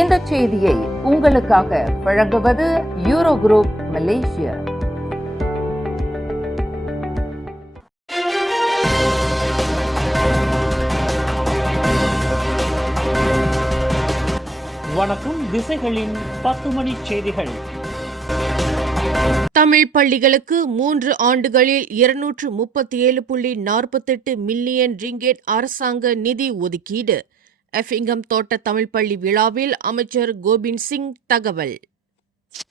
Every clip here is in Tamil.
இந்த செய்தியை உங்களுக்காக வழங்குவது யூரோ குரூப் மலேசியா. வணக்கம். திசைகளின் 10 மணி செய்திகள். தமிழ் பள்ளிகளுக்கு 3 ஆண்டுகளில் 237.48 மில்லியன் ரிங்கெட் அரசாங்க நிதி ஒதுக்கீடு. எஃபிங்கம் தோட்ட தமிழ் பள்ளி விழாவில் அமைச்சர் கோபிந்த் சிங் தகவல்.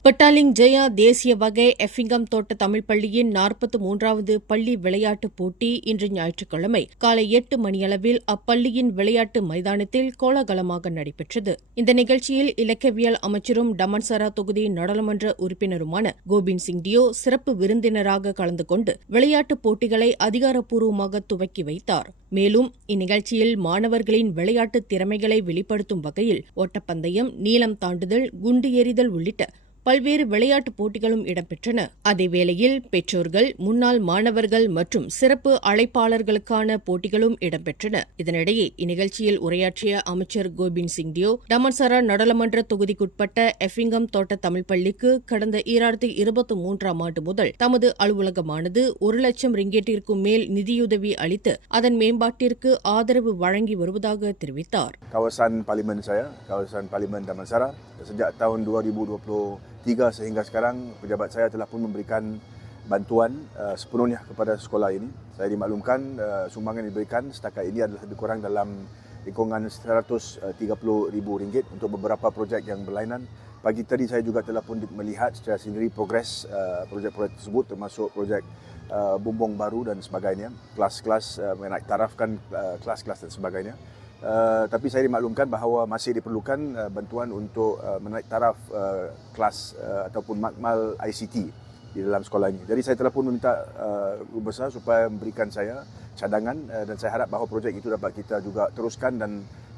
பட்டாலிங் ஜெயா தேசிய வகை எஃபிங்கம் தோட்ட தமிழ் பள்ளியின் 43வது பள்ளி விளையாட்டுப் போட்டி இன்று ஞாயிற்றுக்கிழமை காலை 8 மணியளவில் அப்பள்ளியின் விளையாட்டு மைதானத்தில் கோலாகலமாக நடைபெற்றது. இந்த நிகழ்ச்சியில் இலக்கியவியல் அமைச்சரும் டமன்சரா தொகுதி நாடாளுமன்ற உறுப்பினருமான கோபிந்த் சிங் டியோ சிறப்பு விருந்தினராக கலந்து கொண்டு விளையாட்டுப் போட்டிகளை அதிகாரப்பூர்வமாக துவக்கி வைத்தார். மேலும் இந்நிகழ்ச்சியில் மாணவர்களின் விளையாட்டு திறமைகளை வெளிப்படுத்தும் வகையில் ஓட்டப்பந்தயம், நீளம் தாண்டுதல், குண்டு எறிதல் உள்ளிட்ட பல்வேறு விளையாட்டுப் போட்டிகளும் இடம்பெற்றன. அதேவேளையில் பெற்றோர்கள், முன்னாள் மாணவர்கள் மற்றும் சிறப்பு அழைப்பாளர்களுக்கான போட்டிகளும் இடம்பெற்றன. இதனிடையே இந்நிகழ்ச்சியில் உரையாற்றிய அமைச்சர் கோபிந்த் சிங் டியோ, டமன்சரா நாடாளுமன்ற தொகுதிக்குட்பட்ட எஃபிங்கம் தோட்ட தமிழ் பள்ளிக்கு கடந்த 2023ஆம் ஆண்டு முதல் தமது அலுவலகமானது 1 லட்சம் ரிங்கெட்டிற்கும் மேல் நிதியுதவி அளித்து அதன் மேம்பாட்டிற்கு ஆதரவு வழங்கி வருவதாக தெரிவித்தார். Kawasan Parlimen saya, kawasan Parlimen Damansara, sejak tahun 2023 sehingga sekarang pejabat saya telah pun memberikan bantuan sepenuhnya kepada sekolah ini. Saya dimaklumkan sumbangan yang diberikan setakat ini adalah lebih kurang dalam lingkungan RM130,000 untuk beberapa projek yang berlainan. Pagi tadi saya juga telah pun melihat secara sendiri progres projek-projek tersebut, termasuk projek bumbung baru dan sebagainya, kelas-kelas menaik tarafkan kelas-kelas dan sebagainya. Tapi saya dimaklumkan bahawa masih diperlukan bantuan untuk menaik taraf kelas ataupun makmal ICT di dalam sekolah ini. Jadi saya telah pun meminta Guru Besar supaya memberikan saya cadangan dan saya harap bahawa projek itu dapat kita juga teruskan dan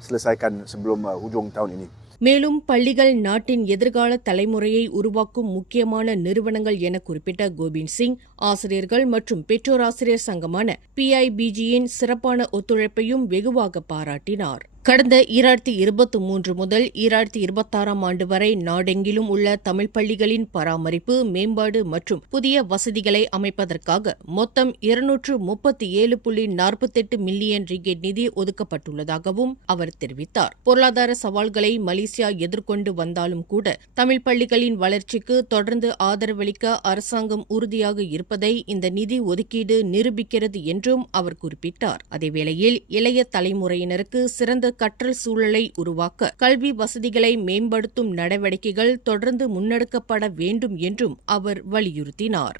selesaikan sebelum hujung tahun ini. மேலும் பள்ளிகள் நாட்டின் எதிர்கால தலைமுறையை உருவாக்கும் முக்கியமான நிறுவனங்கள் என குறிப்பிட்ட கோபிந்த் சிங், ஆசிரியர்கள் மற்றும் பெற்றோராசிரியர் சங்கமான PIBGயின் சிறப்பான ஒத்துழைப்பையும் வெகுவாக பாராட்டினார். கடந்த 2023 முதல் 2026ஆம் ஆண்டு வரை நாடெங்கிலும் உள்ள தமிழ் பள்ளிகளின் பராமரிப்பு, மேம்பாடு மற்றும் புதிய வசதிகளை அமைப்பதற்காக மொத்தம் 237.48 மில்லியன் ரிங்கெட் நிதி ஒதுக்கப்பட்டுள்ளதாகவும் அவர் தெரிவித்தார். பொருளாதார சவால்களை மலேசியா எதிர்கொண்டு வந்தாலும் கூட தமிழ் பள்ளிகளின் வளர்ச்சிக்கு தொடர்ந்து ஆதரவளிக்க அரசாங்கம் உறுதியாக இருப்பதை இந்த நிதி ஒதுக்கீடு நிரூபிக்கிறது என்றும் அவர் குறிப்பிட்டார். அதேவேளையில் இளைய தலைமுறையினருக்கு சிறந்த கற்றல் சூழலை உருவாக்க கல்வி வசதிகளை மேம்படுத்தும் நடவடிக்கைகள் தொடர்ந்து முன்னெடுக்கப்பட வேண்டும் என்றும் அவர் வலியுறுத்தினார்.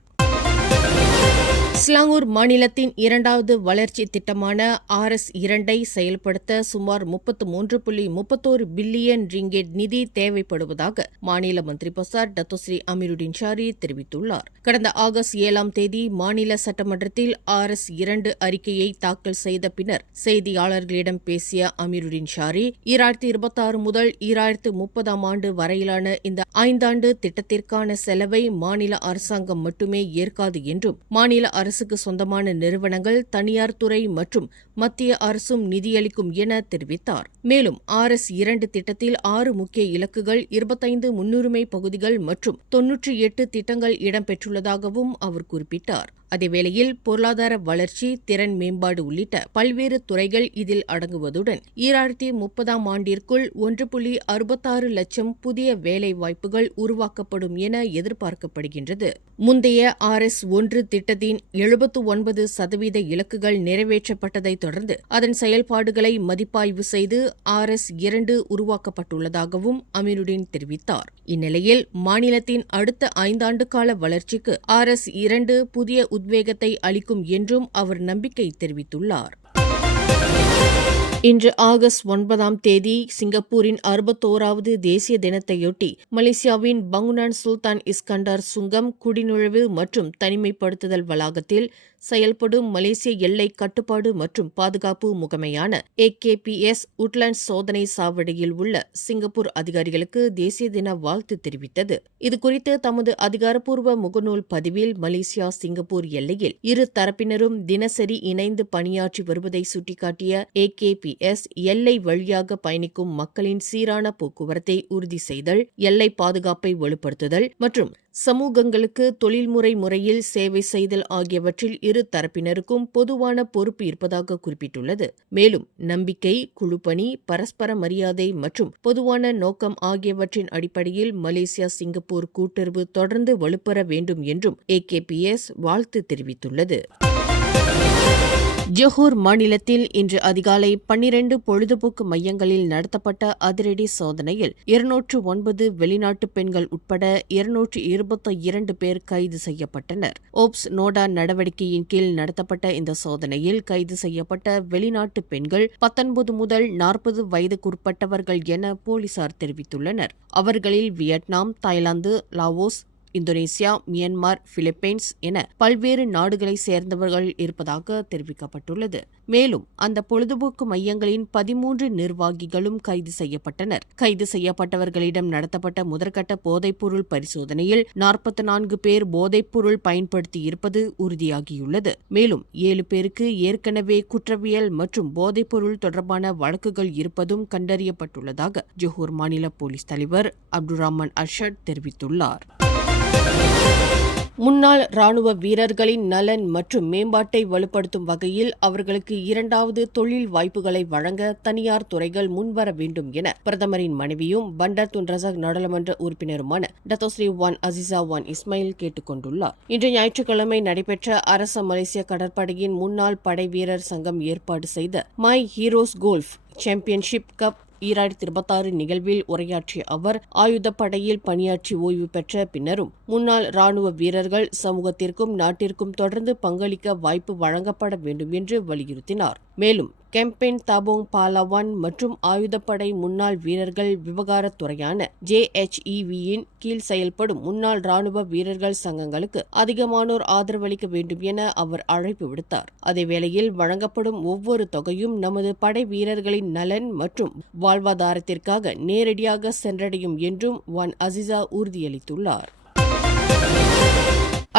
ஸ்லாங்கூர் மாநிலத்தின் 2வது வளர்ச்சி திட்டமான RS2 செயல்படுத்த சுமார் 33.31 பில்லியன் ரிங்கெட் நிதி தேவைப்படுவதாக மாநில மந்திரி பசார் டத்தோஸ்ரீ அமீருடின் ஷாரி தெரிவித்துள்ளார். கடந்த ஆகஸ்ட் 7ஆம் தேதி மாநில சட்டமன்றத்தில் RS2 அறிக்கையை தாக்கல் செய்த பின்னர் செய்தியாளர்களிடம் பேசிய அமீருடின் ஷாரி, 2026 முதல் 2030ஆம் ஆண்டு வரையிலான இந்த 5ஆண்டு திட்டத்திற்கான செலவை மாநில அரசாங்கம் மட்டுமே ஏற்காது என்றும் மாநில அரசுக்கு சொந்தமான நிறுவனங்கள், தனியார் துறை மற்றும் மத்திய அரசும் நிதியளிக்கும் என தெரிவித்தார். மேலும் RS2 திட்டத்தில் 6 முக்கிய இலக்குகள், 25 முன்னுரிமை பகுதிகள் மற்றும் 98 திட்டங்கள் இடம்பெற்றுள்ளதாகவும் அவர் குறிப்பிட்டார். அதேவேளையில் பொருளாதார வளர்ச்சி, திறன் மேம்பாடு உள்ளிட்ட பல்வேறு துறைகள் இதில் அடங்குவதுடன் 2030ஆம் ஆண்டிற்குள் 1.66 லட்சம் புதிய வேலைவாய்ப்புகள் உருவாக்கப்படும் என எதிர்பார்க்கப்படுகின்றது. முந்தைய RS1 திட்டத்தின் 79% இலக்குகள் நிறைவேற்றப்பட்டதைத் தொடர்ந்து அதன் செயல்பாடுகளை மதிப்பாய்வு செய்து RS2 உருவாக்கப்பட்டுள்ளதாகவும் அமீனுடின் தெரிவித்தார். இந்நிலையில் மாநிலத்தின் அடுத்த 5 ஆண்டு கால வளர்ச்சிக்கு RS2 புதிய உத்வேகத்தை அளிக்கும் என்றும் அவர் நம்பிக்கை தெரிவித்துள்ளார். இன்று ஆகஸ்ட் 9ஆம் தேதி சிங்கப்பூரின் 61வது தேசிய தினத்தையொட்டி மலேசியாவின் பங்குனான் சுல்தான் இஸ்கண்டார் சுங்கம் குடிநுழைவு மற்றும் தனிமைப்படுத்துதல் வளாகத்தில் செயல்படும் மலேசிய எல்லை கட்டுப்பாடு மற்றும் பாதுகாப்பு முகமையான AKPS உட்லண்ட்ஸ் சோதனை சாவடியில் உள்ள சிங்கப்பூர் அதிகாரிகளுக்கு தேசிய தின வாழ்த்து தெரிவித்தது. இதுகுறித்து தமது அதிகாரப்பூர்வ முகநூல் பதிவில் மலேசியா சிங்கப்பூர் எல்லையில் இரு தரப்பினரும் தினசரி இணைந்து பணியாற்றி வருவதை சுட்டிக்காட்டிய AKPS எல்லை வழியாக பயணிக்கும் மக்களின் சீரான போக்குவரத்தை உறுதி செய்தல், எல்லை பாதுகாப்பை வலுப்படுத்துதல் மற்றும் சமூகங்களுக்கு தொழில்முறை முறையில் சேவை செய்தல் ஆகியவற்றில் இரு தரப்பினருக்கும் பொதுவான பொறுப்பு இருப்பதாக குறிப்பிட்டுள்ளது. மேலும் நம்பிக்கை, குழுப்பணி, பரஸ்பர மரியாதை மற்றும் பொதுவான நோக்கம் ஆகியவற்றின் அடிப்படையில் மலேசியா சிங்கப்பூர் கூட்டுறவு தொடர்ந்து வலுப்பெற வேண்டும் என்றும் AKPS வாழ்த்து தெரிவித்துள்ளது. ஜொஹூர் மாநிலத்தில் இன்று அதிகாலை 12 பொழுதுபோக்கு மையங்களில் நடத்தப்பட்ட அதிரடி சோதனையில் 209 வெளிநாட்டு பெண்கள் உட்பட 222 பேர் கைது செய்யப்பட்டனர். ஓப்ஸ் நோடா நடவடிக்கையின் கீழ் நடத்தப்பட்ட இந்த சோதனையில் கைது செய்யப்பட்ட வெளிநாட்டு பெண்கள் 19 முதல் 40 வயதுக்குட்பட்டவர்கள் என போலீசார் தெரிவித்துள்ளனர். அவர்களில் Vietnam, Thailand, Laos, Indonesia, Myanmar, Philippines என பல்வேறு நாடுகளைச் சேர்ந்தவர்கள் இருப்பதாக தெரிவிக்கப்பட்டுள்ளது. மேலும் அந்த பொழுதுபோக்கு மையங்களின் 13 நிர்வாகிகளும் கைது செய்யப்பட்டனர். கைது செய்யப்பட்டவர்களிடம் நடத்தப்பட்ட முதற்கட்ட போதைப்பொருள் பரிசோதனையில் 44 பேர் போதைப்பொருள் பயன்படுத்தியிருப்பது உறுதியாகியுள்ளது. மேலும் 7 பேருக்கு ஏற்கனவே குற்றவியல் மற்றும் போதைப்பொருள் தொடர்பான வழக்குகள் இருப்பதும் கண்டறியப்பட்டுள்ளதாக ஜொஹூர் மாநில போலீஸ் தலைவர் அப்துல் ரஹ்மான் அர்ஷத் தெரிவித்துள்ளார். முன்னாள் ராணுவ வீரர்களின் நலன் மற்றும் மேம்பாட்டை வலுப்படுத்தும் வகையில் அவர்களுக்கு 2வது தொழில் வாய்ப்புகளை வழங்க தனியார் துறைகள் முன்வர வேண்டும் என பிரதமரின் மனைவியும் பண்டார் துன் ரசாக் நாடாளுமன்ற உறுப்பினருமான Datuk Seri Wan Azizah Wan Ismail கேட்டுக் கொண்டுள்ளார். இன்று ஞாயிற்றுக்கிழமை நடைபெற்ற அரச மலேசிய கடற்படையின் முன்னாள் படை வீரர் சங்கம் ஏற்பாடு செய்த my heroes golf championship cup 2026 நிகழ்வில் உரையாற்றிய அவர் ஆயுதப்படையில் பணியாற்றி ஓய்வு பெற்ற பின்னரும் முன்னாள் ராணுவ வீரர்கள் சமூகத்திற்கும் நாட்டிற்கும் தொடர்ந்து பங்களிக்க வாய்ப்பு வழங்கப்பட வேண்டும் என்று வலியுறுத்தினார். மேலும் கேம்பெயின் தாபோங் பாலாவான் மற்றும் ஆயுதப்படை முன்னாள் வீரர்கள் விவகாரத்துறையான JHEV-யின் கீழ் செயல்படும் முன்னாள் ராணுவ வீரர்கள் சங்கங்களுக்கு அதிகமானோர் ஆதரவளிக்க வேண்டும் என அவர் அழைப்பு விடுத்தார். அதேவேளையில் வழங்கப்படும் ஒவ்வொரு தொகையும் நமது படை வீரர்களின் நலன் மற்றும் வாழ்வாதாரத்திற்காக நேரடியாக சென்றடையும் என்றும் வான் அசிசா உறுதியளித்துள்ளார்.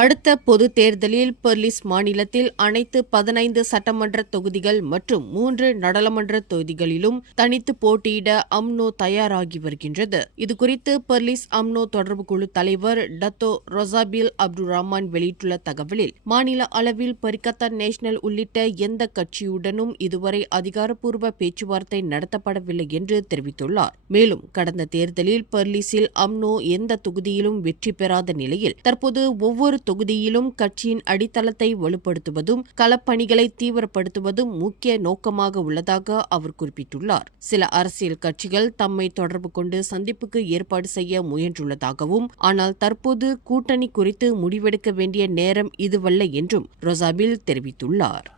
அடுத்த பொதுத் தேர்தலில் பெர்லிஸ் மாநிலத்தில் அனைத்து 15 சட்டமன்ற தொகுதிகள் மற்றும் 3 நாடாளுமன்ற தொகுதிகளிலும் தனித்து போட்டியிட அம்னோ தயாராகி வருகின்றது. இதுகுறித்து பெர்லிஸ் அம்னோ தொடர்பு குழு தலைவர் டத்தோ ரொசாபில் அப்துல் ரஹ்மான் வெளியிட்டுள்ள தகவலில் மாநில அளவில் பரிகத்தான் நேஷனல் உள்ளிட்ட எந்த கட்சியுடனும் இதுவரை அதிகாரப்பூர்வ பேச்சுவார்த்தை நடத்தப்படவில்லை என்று தெரிவித்துள்ளார். மேலும் கடந்த தேர்தலில் பெர்லிஸில் அம்னோ எந்த தொகுதியிலும் வெற்றி பெறாத நிலையில் தற்போது ஒவ்வொரு தொகுதியிலும் கட்சியின் அடித்தளத்தை வலுப்படுத்துவதும் களப்பணிகளை தீவிரப்படுத்துவதும் முக்கிய நோக்கமாக உள்ளதாக அவர் குறிப்பிட்டுள்ளார். சில அரசியல் கட்சிகள் தம்மை தொடர்பு கொண்டு சந்திப்புக்கு ஏற்பாடு செய்ய முயன்றுள்ளதாகவும், ஆனால் தற்போது கூட்டணி குறித்து முடிவெடுக்க வேண்டிய நேரம் இதுவல்ல என்றும் ரொசாபில் தெரிவித்துள்ளார்.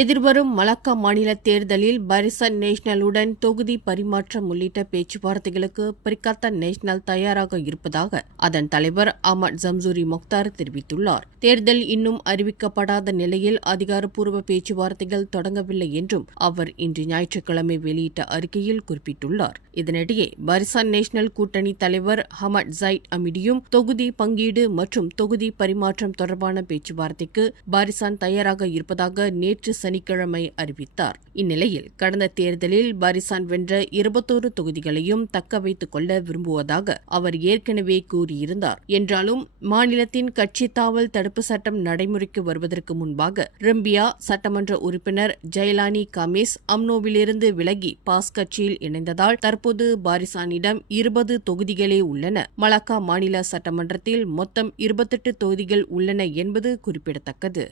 எதிர்வரும் மலாக்கா மாநில தேர்தலில் பரிசான் நேஷனலுடன் தொகுதி பரிமாற்றம் உள்ளிட்ட பேச்சுவார்த்தைகளுக்கு பரிகத்தான் நேஷனல் தயாராக இருப்பதாக அதன் தலைவர் அஹ்மத் ஜம்சூரி மொக்தார் தெரிவித்துள்ளார். தேர்தல் இன்னும் அறிவிக்கப்படாத நிலையில் அதிகாரப்பூர்வ பேச்சுவார்த்தைகள் தொடங்கவில்லை என்றும் அவர் இன்று ஞாயிற்றுக்கிழமை வெளியிட்ட அறிக்கையில் குறிப்பிட்டுள்ளார். இதனிடையே பரிசான் நேஷனல் கூட்டணி தலைவர் ஹமட் ஜைட் அமிடியும் தொகுதி பங்கீடு மற்றும் தொகுதி பரிமாற்றம் தொடர்பான பேச்சுவார்த்தைக்கு பாரிசான் தயாராக இருப்பதாக நேற்று சனிக்கிழமை அறிவித்தார். இந்நிலையில் கடந்த தேர்தலில் பாரிசான் வென்ற 21 தொகுதிகளையும் தக்க வைத்துக் கொள்ள விரும்புவதாக அவர் ஏற்கனவே கூறியிருந்தார். என்றாலும் மாநிலத்தின் கட்சி தாவல் தடுப்பு சட்டம் நடைமுறைக்கு வருவதற்கு முன்பாக ரெம்பியா சட்டமன்ற உறுப்பினர் ஜெயலானி காமிஸ் அம்னோவிலிருந்து விலகி பாஸ் கட்சியில் இணைந்ததால் தற்போது பாரிசானிடம் 20 தொகுதிகளே உள்ளன. மலாக்கா மாநில சட்டமன்றத்தில் மொத்தம் 28 தொகுதிகள் உள்ளன என்பது குறிப்பிடத்தக்கது.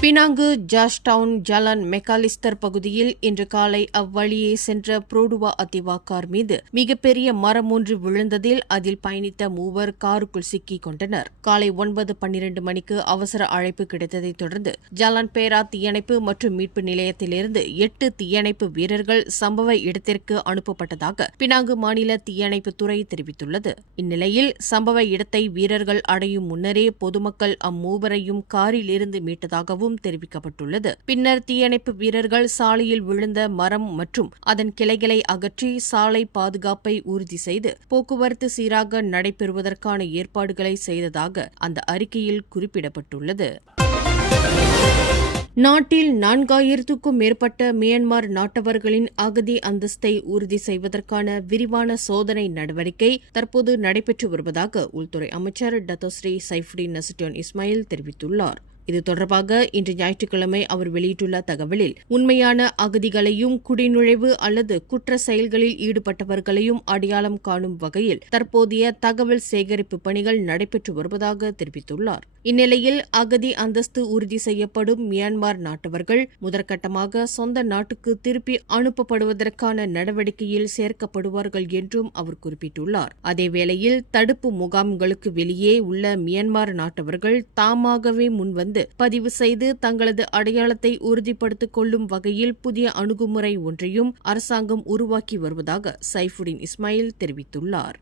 பினாங்கு ஜார்ஜ்டவுன் ஜாலான் மெக்காலிஸ்டர் பகுதியில் இன்று காலை அவ்வழியே சென்ற புரோடுவா அத்திவா கார் மீது மிகப்பெரிய மரம் ஒன்று விழுந்ததில் அதில் பயணித்த மூவர் காருக்குள் சிக்கிக் கொண்டனர். காலை 9:12 மணிக்கு அவசர அழைப்பு கிடைத்ததைத் தொடர்ந்து ஜாலான் பேரா தீயணைப்பு மற்றும் மீட்பு நிலையத்திலிருந்து 8 தீயணைப்பு வீரர்கள் சம்பவ இடத்திற்கு அனுப்பப்பட்டதாக பினாங்கு மாநில தீயணைப்புத்துறை தெரிவித்துள்ளது. இந்நிலையில் சம்பவ இடத்தை வீரர்கள் அடையும் முன்னரே பொதுமக்கள் அம்மூவரையும் காரில் இருந்து மீட்டதாகவும் தெரிவிக்கப்பட்டுள்ளது. பின்னர் தீயணைப்பு வீரர்கள் சாலையில் விழுந்த மரம் மற்றும் அதன் கிளைகளை அகற்றி சாலை பாதுகாப்பை உறுதி செய்து போக்குவரத்து சீராக நடைபெறுவதற்கான ஏற்பாடுகளை செய்ததாக அந்த அறிக்கையில் குறிப்பிடப்பட்டுள்ளது. நாட்டில் 4000க்கும் மேற்பட்ட மியான்மர் நாட்டவர்களின் அகதி அந்தஸ்தை உறுதி செய்வதற்கான விரிவான சோதனை நடவடிக்கை தற்போது நடைபெற்று வருவதாக உள்துறை அமைச்சர் டத்தோஸ்ரீ சைஃபுடின் நசுட்டியோன் இஸ்மாயில் தெரிவித்துள்ளார். இது தொடர்பாக இன்று ஞாயிற்றுக்கிழமை அவர் வெளியிட்டுள்ள தகவலில் உண்மையான அகதிகளையும் குடிநுழைவு அல்லது குற்ற செயல்களில் ஈடுபட்டவர்களையும் அடையாளம் காணும் வகையில் தற்போதைய தகவல் சேகரிப்பு பணிகள் நடைபெற்று வருவதாக தெரிவித்துள்ளார். இந்நிலையில் அகதி அந்தஸ்து உறுதி செய்யப்படும் மியான்மர் நாட்டவர்கள் முதற்கட்டமாக சொந்த நாட்டுக்கு திருப்பி அனுப்பப்படுவதற்கான நடவடிக்கையில் சேர்க்கப்படுவார்கள் என்றும் அவர் குறிப்பிட்டுள்ளார். அதேவேளையில் தடுப்பு முகாம்களுக்கு வெளியே உள்ள மியான்மர் நாட்டவர்கள் தாமாகவே முன்வந்து பதிவு செய்து தங்களது அடையாளத்தை உறுதிப்படுத்திக் கொள்ளும் வகையில் புதிய அணுகுமுறை ஒன்றையும் அரசாங்கம் உருவாக்கி வருவதாக சைஃபுடின் இஸ்மாயில் தெரிவித்துள்ளார்.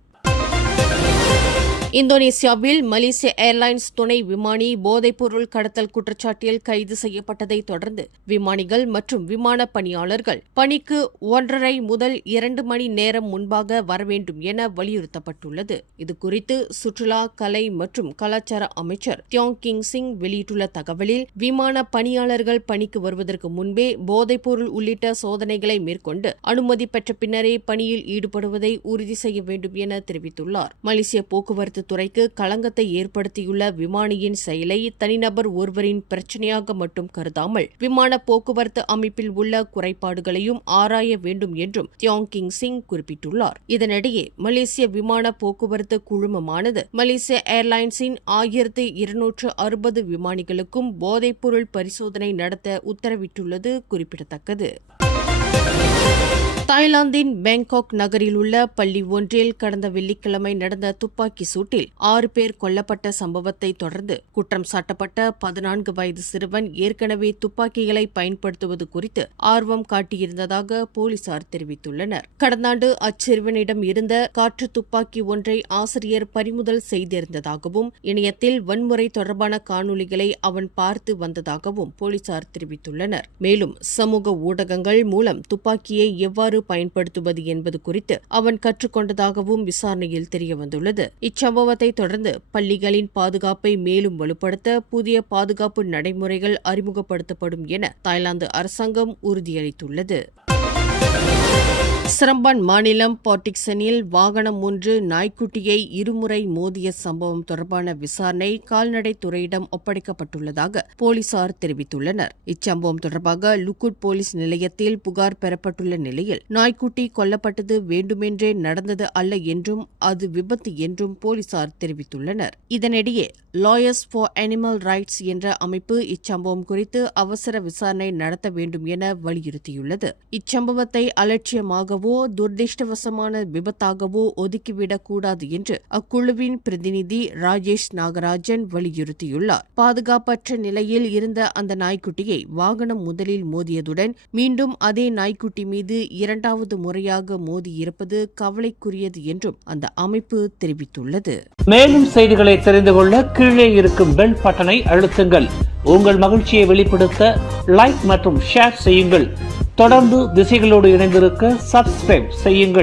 இந்தோனேசியாவில் மலேசிய ஏர்லைன்ஸ் துணை விமானி போதைப்பொருள் கடத்தல் குற்றச்சாட்டில் கைது செய்யப்பட்டதைத் தொடர்ந்து விமானிகள் மற்றும் விமான பணியாளர்கள் பணிக்கு 1.5 முதல் 2 மணி நேரம் முன்பாக வரவேண்டும் என வலியுறுத்தப்பட்டுள்ளது. இதுகுறித்து சுற்றுலா, கலை மற்றும் கலாச்சார அமைச்சர் தியோங் கிங் சிங் வெளியிட்டுள்ள தகவலில் விமான பணியாளர்கள் பணிக்கு வருவதற்கு முன்பே போதைப்பொருள் உள்ளிட்ட சோதனைகளை மேற்கொண்டு அனுமதி பெற்ற பின்னரே பணியில் ஈடுபடுவதை உறுதி செய்ய வேண்டும் என தெரிவித்துள்ளார். மலேசிய போக்குவரத்து துறைக்கு களங்கத்தை ஏற்படுத்தியுள்ள விமானியின் செயலை தனிநபர் ஒருவரின் பிரச்சினையாக மட்டும் கருதாமல் விமான போக்குவரத்து அமைப்பில் உள்ள குறைபாடுகளையும் ஆராய வேண்டும் என்றும் தியோங் கிங் சிங் குறிப்பிட்டுள்ளார். இதனிடையே மலேசிய விமான போக்குவரத்து குழுமமானது மலேசிய ஏர்லைன்ஸின் 1260 விமானிகளுக்கும் போதைப்பொருள் பரிசோதனை நடத்த உத்தரவிட்டுள்ளது குறிப்பிடத்தக்கது. தாய்லாந்தின் பேங்காக் நகரில் உள்ள பள்ளி ஒன்றில் கடந்த வெள்ளிக்கிழமை நடந்த துப்பாக்கி சூட்டில் 6 பேர் கொல்லப்பட்ட சம்பவத்தை தொடர்ந்து குற்றம் சாட்டப்பட்ட 14 வயது சிறுவன் ஏற்கனவே துப்பாக்கிகளை பயன்படுத்துவது குறித்து ஆர்வம் காட்டியிருந்ததாக போலீசார் தெரிவித்துள்ளனர். கடந்த ஆண்டு அச்சிறுவனிடம் இருந்த காற்று துப்பாக்கி ஒன்றை ஆசிரியர் பறிமுதல் செய்திருந்ததாகவும் இணையத்தில் வன்முறை தொடர்பான காணொலிகளை அவன் பார்த்து வந்ததாகவும் போலீசார் தெரிவித்துள்ளனர். மேலும் சமூக ஊடகங்கள் மூலம் துப்பாக்கியை எவ்வாறு பயன்படுத்துவது என்பது குறித்து அவன் கற்றுக்கொண்டதாகவும் விசாரணையில் தெரியவந்துள்ளது. இச்சம்பவத்தை தொடர்ந்து பள்ளிகளின் பாதுகாப்பை மேலும் வலுப்படுத்த புதிய பாதுகாப்பு நடைமுறைகள் அறிமுகப்படுத்தப்படும் என தாய்லாந்து அரசாங்கம் உறுதியளித்துள்ளது. சிரம்பான் மாநிலம் பாட்டிக்சனில் வாகனம் ஒன்று நாய்க்குட்டியை இருமுறை மோதிய சம்பவம் தொடர்பான விசாரணை கால்நடைத்துறையிடம் ஒப்படைக்கப்பட்டுள்ளதாக போலீசார் தெரிவித்துள்ளனர். இச்சம்பவம் தொடர்பாக லுக்குட் போலீஸ் நிலையத்தில் புகார் பெறப்பட்டுள்ள நிலையில் நாய்க்குட்டி கொல்லப்பட்டது வேண்டுமென்றே நடந்தது அல்ல என்றும் அது விபத்து என்றும் போலீசார் தெரிவித்துள்ளனர். இதனிடையே லாயர்ஸ் ஃபார் அனிமல் ரைட்ஸ் என்ற அமைப்பு இச்சம்பவம் குறித்து அவசர விசாரணை நடத்த வேண்டும் என வலியுறுத்தியுள்ளது. இச்சம்பவத்தை அலட்சியமாகவோ துரதிருஷ்டவசமான விபத்தாகவோ ஒதுக்கிவிடக் கூடாது என்று அக்குழுவின் பிரதிநிதி ராஜேஷ் நாகராஜன் வலியுறுத்தியுள்ளார். பாதுகாப்பற்ற நிலையில் இருந்த அந்த நாய்க்குட்டியை வாகனம் முதலில் மோதியதுடன் மீண்டும் அதே நாய்க்குட்டி மீது 2வது முறையாக மோதியிருப்பது கவலைக்குரியது என்றும் அந்த அமைப்பு தெரிவித்துள்ளது. மேலும் செய்திகளை தெரிந்து கொள்ள கீழே இருக்கும் பெல் பட்டனை அழுத்துங்கள். உங்கள் மகிழ்ச்சியை வெளிப்படுத்த லைக் மற்றும் ஷேர் செய்யுங்கள். தொடர்ந்து திசைகளோடு இணைந்திருக்க சப்ஸ்கிரைப் செய்யுங்கள்.